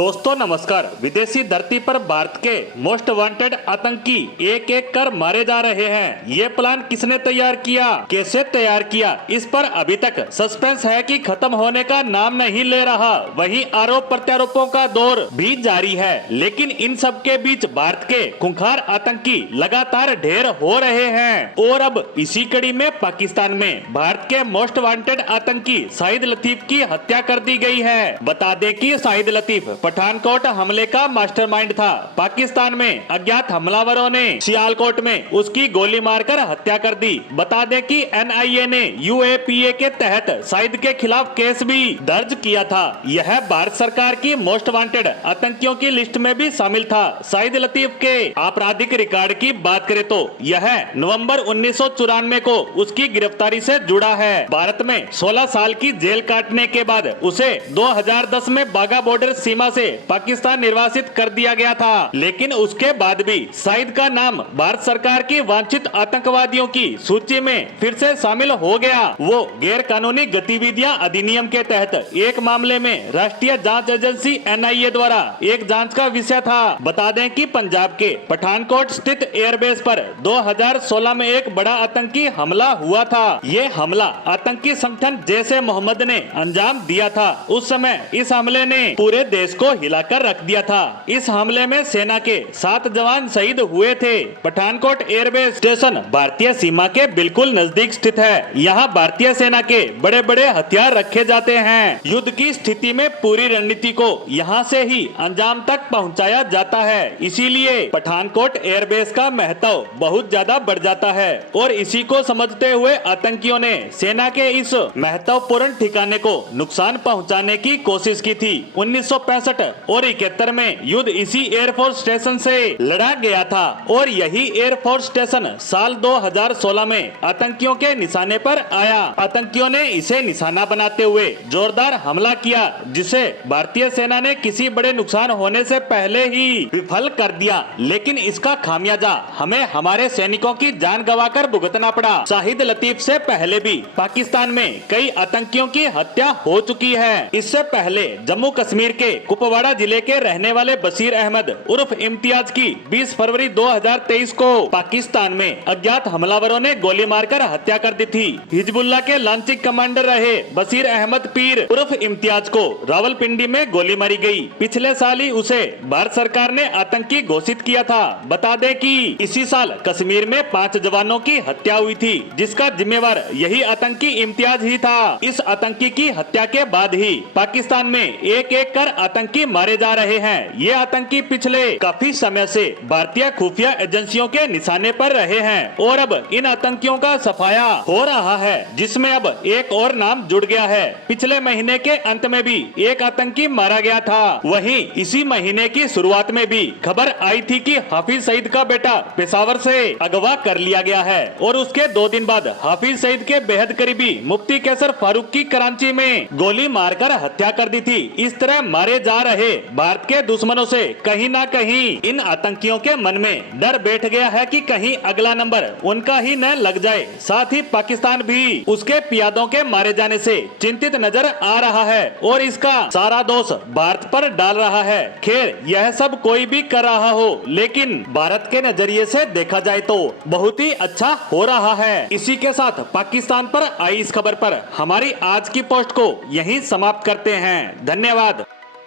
दोस्तों नमस्कार। विदेशी धरती पर भारत के मोस्ट वांटेड आतंकी एक एक कर मारे जा रहे हैं। ये प्लान किसने तैयार किया, कैसे तैयार किया, इस पर अभी तक सस्पेंस है कि खत्म होने का नाम नहीं ले रहा। वहीं आरोप प्रत्यारोपों का दौर भी जारी है, लेकिन इन सब के बीच भारत के खूंखार आतंकी लगातार ढेर हो रहे हैं। और अब इसी कड़ी में पाकिस्तान में भारत के मोस्ट वांटेड आतंकी शाहिद लतीफ की हत्या कर दी गई है। बता दें कि शाहिद लतीफ पठानकोट हमले का मास्टरमाइंड था। पाकिस्तान में अज्ञात हमलावरों ने सियालकोट में उसकी गोली मारकर हत्या कर दी। बता दें कि एनआईए ने यूएपीए के तहत शाहिद के खिलाफ केस भी दर्ज किया था। यह भारत सरकार की मोस्ट वांटेड आतंकियों की लिस्ट में भी शामिल था। शाहिद लतीफ के आपराधिक रिकॉर्ड की बात करें तो यह नवंबर 1994 को उसकी गिरफ्तारी से जुड़ा है। भारत में 16 साल की जेल काटने के बाद उसे 2010 में बाघा बॉर्डर सीमा से पाकिस्तान निर्वासित कर दिया गया था। लेकिन उसके बाद भी शाहिद का नाम भारत सरकार की वांछित आतंकवादियों की सूची में फिर से शामिल हो गया। वो गैर कानूनी गतिविधियां अधिनियम के तहत एक मामले में राष्ट्रीय जांच एजेंसी एनआईए द्वारा एक जांच का विषय था। बता दें कि पंजाब के पठानकोट स्थित एयरबेस पर 2016 में एक बड़ा आतंकी हमला हुआ था। ये हमला आतंकी संगठन जैश-ए मोहम्मद ने अंजाम दिया था। उस समय इस हमले ने पूरे देश को हिलाकर रख दिया था। इस हमले में सेना के 7 जवान शहीद हुए थे। पठानकोट एयरबेस स्टेशन भारतीय सीमा के बिल्कुल नजदीक स्थित है। यहाँ भारतीय सेना के बड़े बड़े हथियार रखे जाते हैं। युद्ध की स्थिति में पूरी रणनीति को यहाँ से ही अंजाम तक पहुँचाया जाता है। इसीलिए पठानकोट एयरबेस का महत्व बहुत ज्यादा बढ़ जाता है और इसी को समझते हुए आतंकियों ने सेना के इस महत्वपूर्ण ठिकाने को नुकसान पहुँचाने की कोशिश की थी। 1965 और 71 में युद्ध इसी एयरफोर्स स्टेशन से लड़ा गया था और यही एयरफोर्स स्टेशन साल 2016 में आतंकियों के निशाने पर आया। आतंकियों ने इसे निशाना बनाते हुए जोरदार हमला किया, जिसे भारतीय सेना ने किसी बड़े नुकसान होने से पहले ही विफल कर दिया। लेकिन इसका खामियाजा हमें हमारे सैनिकों की जान गंवाकर भुगतना पड़ा। शाहिद लतीफ से पहले भी पाकिस्तान में कई आतंकियों की हत्या हो चुकी है। इससे पहले जम्मू कश्मीर के कुपवाड़ा जिले के रहने वाले बशीर अहमद उर्फ इम्तियाज की 20 फरवरी 2023 को पाकिस्तान में अज्ञात हमलावरों ने गोली मारकर हत्या कर दी थी। हिजबुल्लाह के लांचिंग कमांडर रहे बशीर अहमद पीर उर्फ इम्तियाज को रावलपिंडी में गोली मारी गई। पिछले साल ही उसे भारत सरकार ने आतंकी घोषित किया था। बता दें कि इसी साल कश्मीर में 5 जवानों की हत्या हुई थी, जिसका जिम्मेवार यही आतंकी इम्तियाज ही था। इस आतंकी की हत्या के बाद ही पाकिस्तान में एक एक कर आतंकी मारे जा रहे हैं। ये आतंकी पिछले काफी समय से भारतीय खुफिया एजेंसियों के निशाने पर रहे हैं और अब इन आतंकियों का सफाया हो रहा है, जिसमें अब एक और नाम जुड़ गया है। पिछले महीने के अंत में भी एक आतंकी मारा गया था। वहीं इसी महीने की शुरुआत में भी खबर आई थी कि हाफिज सईद का बेटा पेशावर से अगवा कर लिया गया है और उसके 2 दिन बाद हाफिज सईद के बेहद करीबी मुफ्ती कैसर फारूक की कराची में गोली मारकर हत्या कर दी थी। इस तरह मारे जा रहे भारत के दुश्मनों से कहीं ना कहीं इन आतंकियों के मन में डर बैठ गया है कि कहीं अगला नंबर उनका ही न लग जाए। साथ ही पाकिस्तान भी उसके पियादों के मारे जाने से चिंतित नजर आ रहा है और इसका सारा दोष भारत पर डाल रहा है। खैर, यह सब कोई भी कर रहा हो, लेकिन भारत के नजरिए से देखा जाए तो बहुत ही अच्छा हो रहा है। इसी के साथ पाकिस्तान पर आई इस खबर पर हमारी आज की पोस्ट को यहीं समाप्त करते हैं। धन्यवाद।